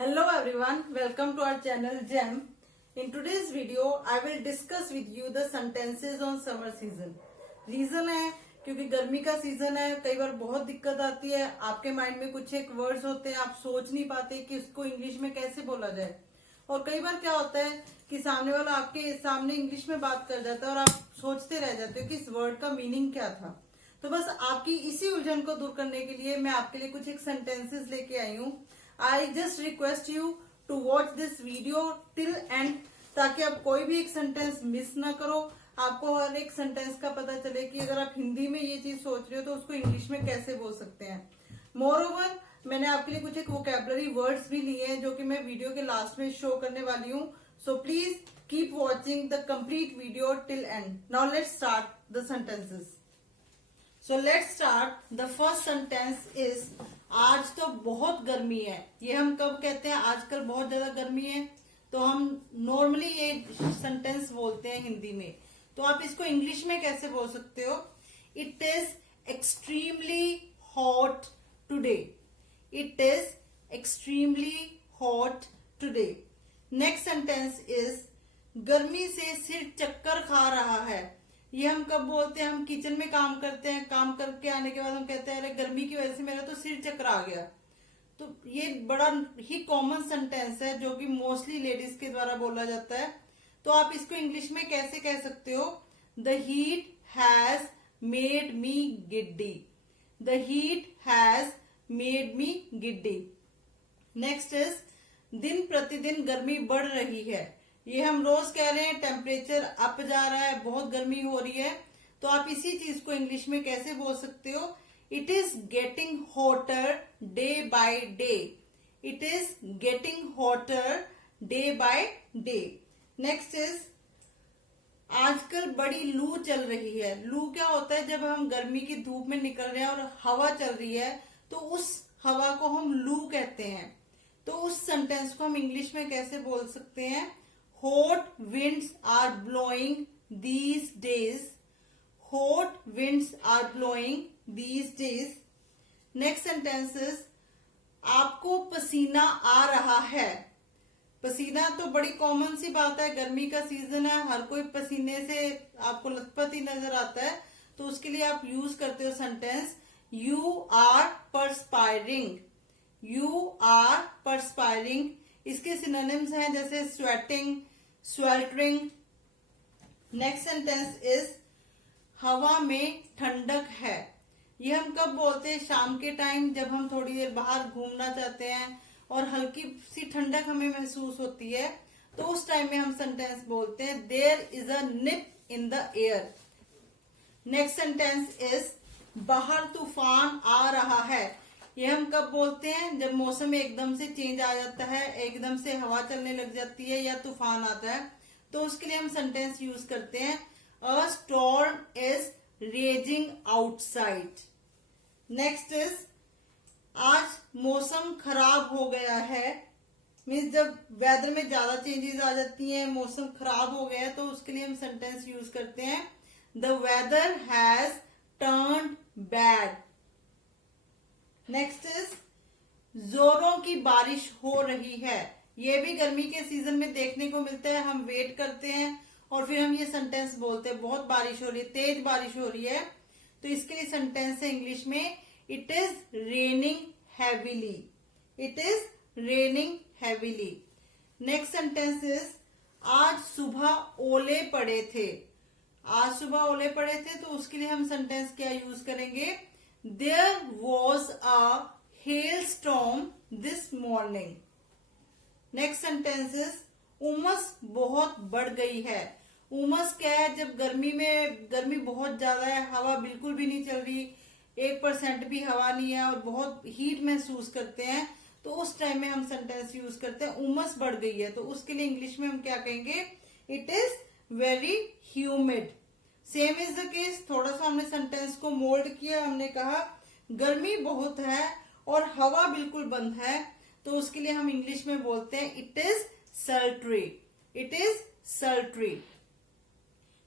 Hello everyone, welcome to our channel GEM. In today's video, I will discuss with you the sentences on summer season. Reason है क्योंकि गर्मी का season है, कई बार बहुत दिक्कत आती है, आपके माइंड में कुछ एक वर्ड्स होते हैं, आप सोच नहीं पाते कि उसको इंग्लिश में कैसे बोला जाए। और कई बार क्या होता है कि सामने वाला आपके सामने इंग्लिश में बात कर जाता है और आप सोचते रह जाते हो कि इस वर्ड का मीनिंग क्या था। तो बस आपकी इसी उलझन को दूर करने के लिए मैं आपके लिए कुछ एक सेंटेंसेस लेके आई हूँ। I just request you to watch this video till end, ताकि आप कोई भी एक सेंटेंस मिस ना करो, आपको हर एक सेंटेंस का पता चले कि अगर आप हिंदी में ये चीज सोच रहे हो तो उसको इंग्लिश में कैसे बोल सकते हैं। मोर ओवर मैंने आपके लिए कुछ एक वोकेबलरी वर्ड्स भी लिए हैं जो कि मैं वीडियो के लास्ट में शो करने वाली हूँ। So please keep watching the complete video till and. Now let's start the sentences. So let's start. The first sentence is आज तो बहुत गर्मी है। ये हम कब कहते हैं? आजकल बहुत ज्यादा गर्मी है, तो हम नॉर्मली ये सेंटेंस बोलते हैं हिंदी में। तो आप इसको इंग्लिश में कैसे बोल सकते हो? It is extremely hot today. It is extremely hot today. Next sentence is गर्मी से सिर चक्कर खा रहा है। ये हम कब बोलते हैं? हम किचन में काम करते हैं, काम करके आने के बाद हम कहते हैं अरे गर्मी की वजह से मेरा तो सिर चक्कर आ गया। तो ये बड़ा ही कॉमन सेंटेंस है जो कि मोस्टली लेडीज के द्वारा बोला जाता है। तो आप इसको इंग्लिश में कैसे कह सकते हो? The heat has made me giddy. The heat has made me giddy. Next is दिन प्रतिदिन गर्मी बढ़ रही है। ये हम रोज कह रहे हैं टेम्परेचर अप जा रहा है, बहुत गर्मी हो रही है। तो आप इसी चीज को इंग्लिश में कैसे बोल सकते हो? It is getting hotter day by day. It is getting hotter day by day. Next is आजकल बड़ी लू चल रही है। लू क्या होता है? जब हम गर्मी की धूप में निकल रहे हैं और हवा चल रही है तो उस हवा को हम लू कहते हैं। तो उस सेंटेंस को हम इंग्लिश में कैसे बोल सकते हैं? Hot winds are blowing these days. Hot winds are blowing these days. Next sentence is आपको पसीना आ रहा है। पसीना तो बड़ी कॉमन सी बात है, गर्मी का सीजन है, हर कोई पसीने से आपको लथपथ ही नजर आता है। तो उसके लिए आप यूज करते हो sentence you are perspiring. You are perspiring. इसके सिनोनिम्स हैं जैसे sweating, sweltering. Next sentence is हवा में ठंडक है। ये हम कब बोलते हैं? शाम के टाइम जब हम थोड़ी देर बाहर घूमना चाहते हैं और हल्की सी ठंडक हमें महसूस होती है, तो उस टाइम में हम सेंटेंस बोलते हैं there is a nip in the air. Next sentence is बाहर तूफान आ रहा है। ये हम कब बोलते हैं? जब मौसम एकदम से चेंज आ जाता है, एकदम से हवा चलने लग जाती है या तूफान आता है, तो उसके लिए हम सेंटेंस यूज करते हैं अ storm is raising outside. Next is आज मौसम खराब हो गया है। मीन्स जब वेदर में ज्यादा चेंजेस आ जाती हैं, मौसम खराब हो गया है, तो उसके लिए हम सेंटेंस यूज करते हैं the weather has turned bad. Next is जोरों की बारिश हो रही है। ये भी गर्मी के सीजन में देखने को मिलता है। हम वेट करते हैं और फिर हम ये सेंटेंस बोलते हैं बहुत बारिश हो रही है, तेज बारिश हो रही है। तो इसके लिए सेंटेंस है इंग्लिश में it is raining heavily. It is raining heavily. Next sentence is आज सुबह ओले पड़े थे। आज सुबह ओले पड़े थे, तो उसके लिए हम सेंटेंस क्या यूज करेंगे? There was a hailstorm this morning. Next sentence is उमस बहुत बढ़ गई है। उमस क्या है? जब गर्मी बहुत ज्यादा है, हवा बिल्कुल भी नहीं चल रही, 1% भी हवा नहीं है और बहुत हीट महसूस करते हैं, तो उस टाइम में हम सेंटेंस यूज करते हैं उमस बढ़ गई है। तो उसके लिए इंग्लिश में हम क्या कहेंगे? It is very humid. Same is the case. थोड़ा सा हमने सेंटेंस को मोल्ड किया, हमने कहा गर्मी बहुत है और हवा बिल्कुल बंद है, तो उसके लिए हम इंग्लिश में बोलते हैं it is सल्ट्री। It is सल्ट्री।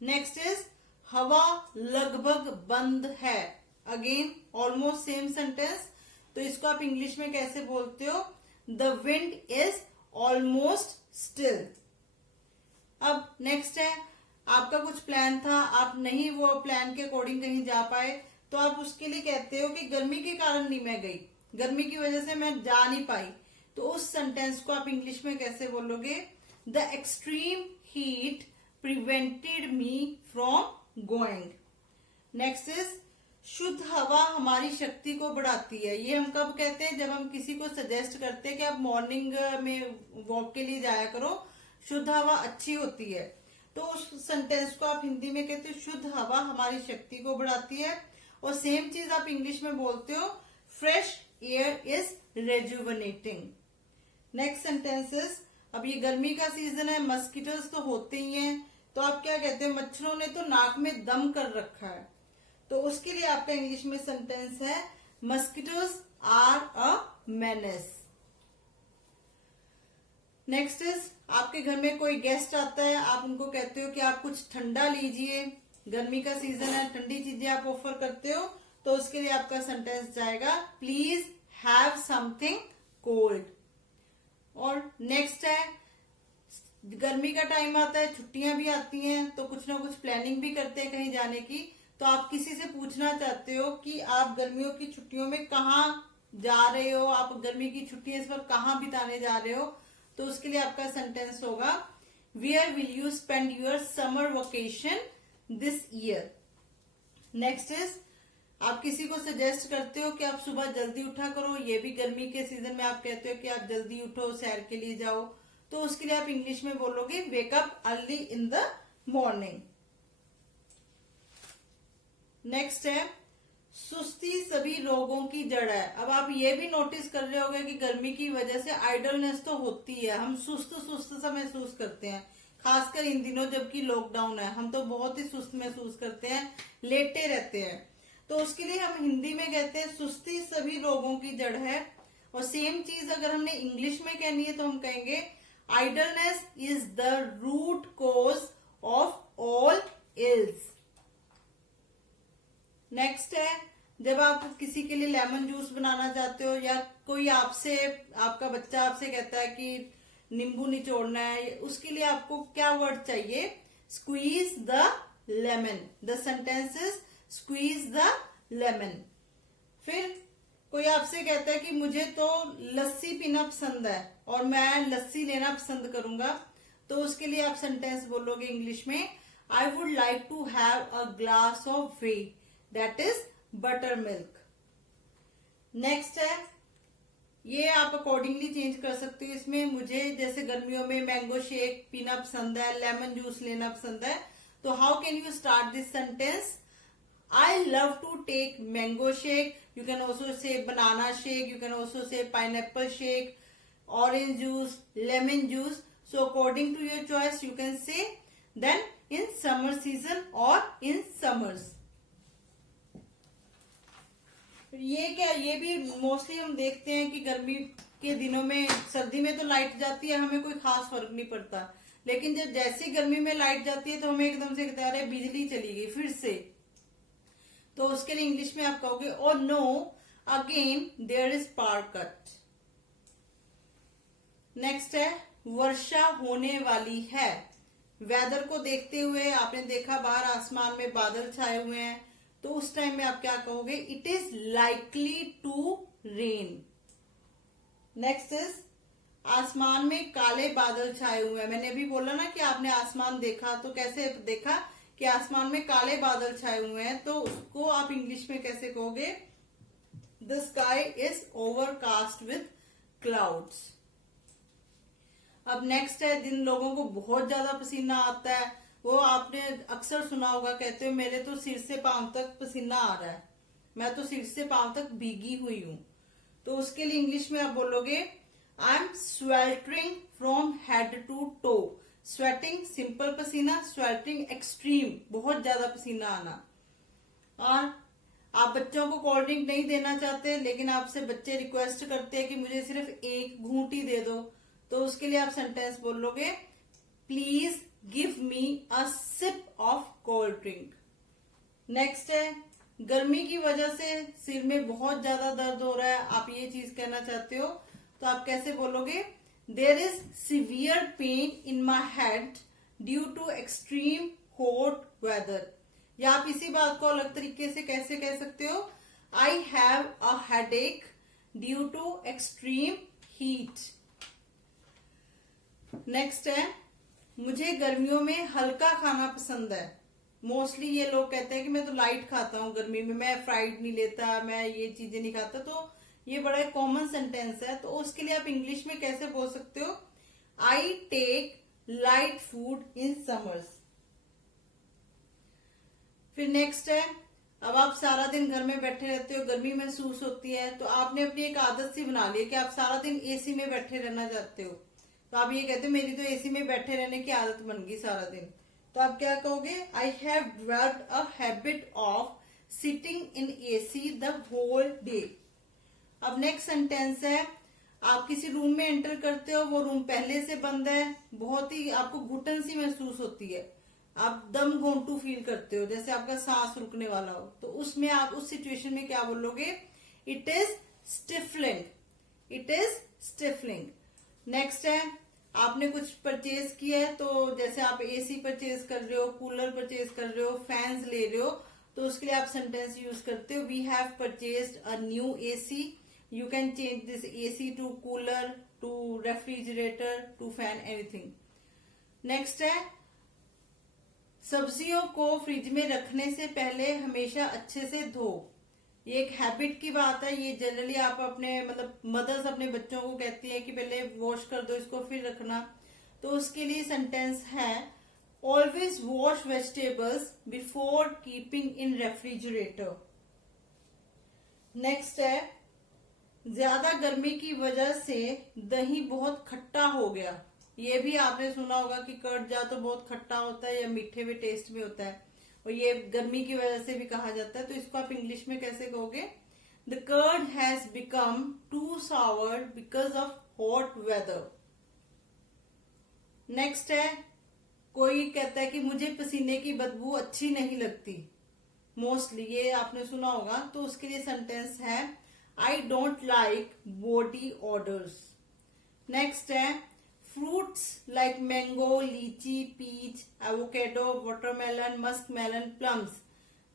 Next is हवा लगभग बंद है। Again almost same sentence. तो इसको आप इंग्लिश में कैसे बोलते हो? The wind is almost still. अब नेक्स्ट है, आपका कुछ प्लान था, आप नहीं वो प्लान के अकॉर्डिंग कहीं जा पाए, तो आप उसके लिए कहते हो कि गर्मी के कारण नहीं मैं गई, गर्मी की वजह से मैं जा नहीं पाई। तो उस सेंटेंस को आप इंग्लिश में कैसे बोलोगे? The extreme heat prevented me from going. Next is शुद्ध हवा हमारी शक्ति को बढ़ाती है। ये हम कब कहते हैं? जब हम किसी को सजेस्ट करते हैं कि आप मॉर्निंग में वॉक के लिए जाया करो, शुद्ध हवा अच्छी होती है। तो उस सेंटेंस को आप हिंदी में कहते हो शुद्ध हवा हमारी शक्ति को बढ़ाती है। और सेम चीज आप इंग्लिश में बोलते हो fresh air is rejuvenating. Next sentence is, अब ये गर्मी का सीजन है, मस्किटोज तो होते ही हैं, तो आप क्या कहते हो? मच्छरों ने तो नाक में दम कर रखा है। तो उसके लिए आपका इंग्लिश में सेंटेंस है mosquitoes are a menace. Next is, आपके घर में कोई गेस्ट आता है, आप उनको कहते हो कि आप कुछ ठंडा लीजिए, गर्मी का सीजन है, ठंडी चीजें आप ऑफर करते हो, तो उसके लिए आपका सेंटेंस जाएगा प्लीज हैव समथिंग कोल्ड। और नेक्स्ट है, गर्मी का टाइम आता है, छुट्टियां भी आती हैं, तो कुछ ना कुछ प्लानिंग भी करते हैं कहीं जाने की, तो आप किसी से पूछना चाहते हो कि आप गर्मियों की छुट्टियों में कहाँ जा रहे हो, आप गर्मी की छुट्टियां इस बार कहाँ बिताने जा रहे हो, तो उसके लिए आपका सेंटेंस होगा where will you spend your summer vacation this year. Next is, आप किसी को सजेस्ट करते हो कि आप सुबह जल्दी उठा करो, ये भी गर्मी के सीजन में आप कहते हो कि आप जल्दी उठो, सैर के लिए जाओ, तो उसके लिए आप इंग्लिश में बोलोगे wake up early in the morning. Next है सुस्ती सभी रोगों की जड़ है। अब आप ये भी नोटिस कर रहे होंगे कि गर्मी की वजह से आइडलनेस तो होती है, हम सुस्त सुस्त सा महसूस करते हैं, खासकर इन दिनों जबकि लॉकडाउन है, हम तो बहुत ही सुस्त महसूस करते हैं, लेटे रहते हैं। तो उसके लिए हम हिंदी में कहते हैं सुस्ती सभी रोगों की जड़ है। और सेम चीज अगर हमने इंग्लिश में कहनी है तो हम कहेंगे idleness is the root cause of all ills. Next है, जब आप किसी के लिए लेमन जूस बनाना चाहते हो, या कोई आपसे, आपका बच्चा आपसे कहता है कि नींबू निचोड़ना है, उसके लिए आपको क्या वर्ड चाहिए? Squeeze the lemon. The sentence is squeeze the lemon. फिर कोई आपसे कहता है कि मुझे तो लस्सी पीना पसंद है और मैं लस्सी लेना पसंद करूंगा, तो उसके लिए आप सेंटेंस बोलोगे इंग्लिश में I would like to have a glass of whey, that is buttermilk. Next है, ये आप अकॉर्डिंगली चेंज कर सकते हो। इसमें मुझे जैसे गर्मियों में मैंगो शेक पीना पसंद है, लेमन जूस लेना पसंद है, तो how can you start this sentence? I love to take mango shake, you can also say banana shake, you can also say pineapple shake, orange juice, lemon juice. So according to your choice you can say then in summer season और in summers. ये क्या, ये भी mostly हम देखते हैं कि गर्मी के दिनों में, सर्दी में तो लाइट जाती है, हमें कोई खास फर्क नहीं पड़ता, लेकिन जब जैसी गर्मी में लाइट जाती है तो हमें एकदम से कहते हैं अरे बिजली चली गई फिर से। तो उसके लिए इंग्लिश में आप कहोगे oh no again there is power cut. Next है वर्षा होने वाली है। वेदर को देखते हुए आपने देखा बाहर आसमान में बादल छाए हुए हैं, तो उस टाइम में आप क्या कहोगे? It is likely to rain. Next is आसमान में काले बादल छाए हुए हैं। मैंने अभी बोला ना कि आपने आसमान देखा, तो कैसे देखा कि आसमान में काले बादल छाए हुए हैं, तो उसको आप इंग्लिश में कैसे कहोगे? The sky is overcast with clouds. अब नेक्स्ट है, जिन लोगों को बहुत ज्यादा पसीना आता है, वो आपने अक्सर सुना होगा, कहते हो मेरे तो सिर से पांव तक पसीना आ रहा है, मैं तो सिर से पांव तक भीगी हुई हूं। तो उसके लिए इंग्लिश में आप बोलोगे I am sweltering from head to toe. Sweating simple पसीना, स्वेल्टरिंग एक्सट्रीम बहुत ज्यादा पसीना आना। और आप बच्चों को कोल्ड ड्रिंक नहीं देना चाहते, लेकिन आपसे बच्चे रिक्वेस्ट करते हैं कि मुझे सिर्फ एक घूंट ही दे दो, तो उसके लिए आप सेंटेंस बोलोगे please give me a sip of cold drink. Next है, गर्मी की वजह से सिर में बहुत ज्यादा दर्द हो रहा है, आप ये चीज कहना चाहते हो, तो आप कैसे बोलोगे? There is severe pain in my head due to extreme hot weather. या आप इसी बात को अलग तरीके से कैसे कह सकते हो? I have a headache due to extreme heat. Next है, मुझे गर्मियों में हल्का खाना पसंद है। मोस्टली ये लोग कहते हैं कि मैं तो लाइट खाता हूँ गर्मी में, मैं फ्राइड नहीं लेता, मैं ये चीजें नहीं खाता। तो ये बड़ा कॉमन सेंटेंस है, तो उसके लिए आप इंग्लिश में कैसे बोल सकते हो? I take light food in summers. फिर नेक्स्ट है, अब आप सारा दिन घर में बैठे रहते हो, गर्मी महसूस होती है, तो आपने अपनी एक आदत सी बना ली है कि आप सारा दिन एसी में बैठे रहना चाहते हो। तो आप ये कहते हो मेरी तो एसी में बैठे रहने की आदत बन गई सारा दिन। तो आप क्या कहोगे? I have developed a habit of sitting in AC the whole day. अब नेक्स्ट सेंटेंस है, आप किसी रूम में एंटर करते हो, वो रूम पहले से बंद है, बहुत ही आपको घुटन सी महसूस होती है, आप दम घोंटू फील करते हो, जैसे आपका सांस रुकने वाला हो। तो उसमें आप उस सिचुएशन में क्या बोलोगे? It is stifling, it is stifling. Next है, आपने कुछ परचेज किया है, तो जैसे आप एसी परचेज कर रहे हो, कूलर परचेज कर रहे हो, फैंस ले रहे हो, तो उसके लिए आप सेंटेंस यूज करते हो we have purchased a new AC. You can change this AC to cooler, to refrigerator, to fan, anything. Next है, सब्जियों को फ्रिज में रखने से पहले हमेशा अच्छे से धो। ये एक हैबिट की बात है, ये जनरली आप अपने मतलब मदर्स अपने बच्चों को कहती है कि पहले वॉश कर दो इसको फिर रखना। तो उसके लिए सेंटेंस है always wash vegetables before keeping in refrigerator. Next है, ज्यादा गर्मी की वजह से दही बहुत खट्टा हो गया। ये भी आपने सुना होगा कि कर्ड या तो बहुत खट्टा होता है या मीठे में टेस्ट में होता है, और ये गर्मी की वजह से भी कहा जाता है। तो इसको आप इंग्लिश में कैसे कहोगे? The curd has become too sour because of hot weather. Next है, कोई कहता है कि मुझे पसीने की बदबू अच्छी नहीं लगती, मोस्टली ये आपने सुना होगा। तो उसके लिए सेंटेंस है I don't like body odours. Next है, fruits like mango, lychee, peach, avocado, watermelon, muskmelon, plums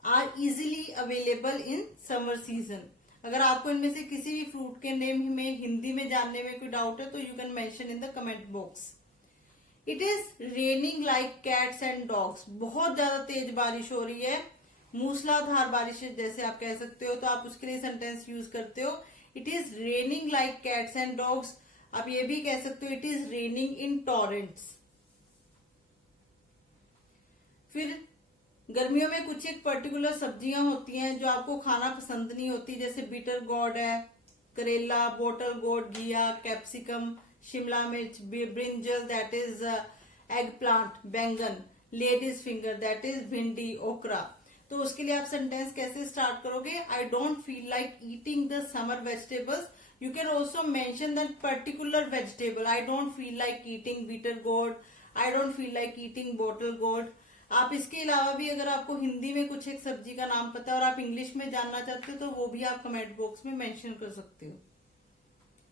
are easily available in summer season। अगर आपको इनमें से किसी भी फ्रूट के नेम में हिंदी में जानने में कोई डाउट है तो you can mention in the comment box. It is raining like cats and dogs. बहुत ज्यादा तेज बारिश हो रही है, मूसलाधार बारिश जैसे आप कह सकते हो। तो आप उसके लिए सेंटेंस यूज करते हो it is raining like cats and dogs. आप ये भी कह सकते हो it is raining in torrents. फिर गर्मियों में कुछ एक पर्टिकुलर सब्जियां होती हैं जो आपको खाना पसंद नहीं होती, जैसे बीटर गोर्ड है, करेला, बोटल गोर्ड, घिया, कैप्सिकम, शिमला मिर्च, brinjal that is egg plant, बैंगन, लेडीज फिंगर दैट इज भिंडी, ओकरा। तो उसके लिए आप सेंटेंस कैसे स्टार्ट करोगे? I don't feel like eating the summer vegetables. You can also mention that particular vegetable. I don't feel like eating bitter gourd. I don't feel like eating bottle gourd. आप इसके अलावा भी अगर आपको हिंदी में कुछ एक सब्जी का नाम पता है और आप इंग्लिश में जानना चाहते हो तो वो भी आप कमेंट बॉक्स में मेंशन कर सकते हो।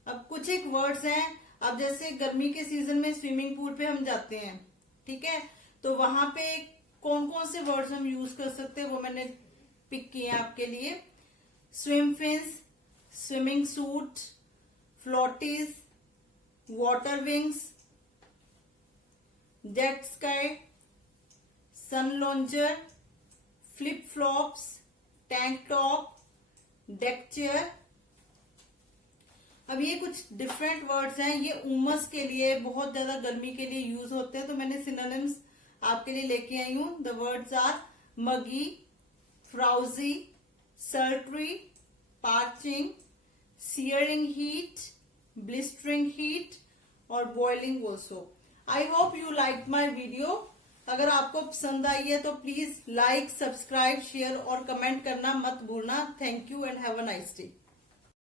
अब कुछ एक वर्ड्स हैं, अब जैसे गर्मी के सीजन में स्विमिंग पूल पे हम जाते हैं, ठीक है, तो वहां पे कौन कौन से वर्ड्स हम यूज कर सकते हैं वो मैंने पिक किए आपके लिए। Swim fins, swimming suit, floaties, water wings, jet ski, sun lounger, flip flops, tank top, deck chair. अब ये कुछ डिफरेंट वर्ड्स हैं, ये उमस के लिए, बहुत ज्यादा गर्मी के लिए यूज होते हैं। तो मैंने सिनोनिम्स आपके लिए लेके आई हूं। The words are muggy, frowzy, sultry, parching, searing heat, blistering heat और boiling also। I hope you liked my video। अगर आपको पसंद आई है तो प्लीज लाइक, सब्सक्राइब, शेयर और कमेंट करना मत भूलना। Thank you and have a nice day.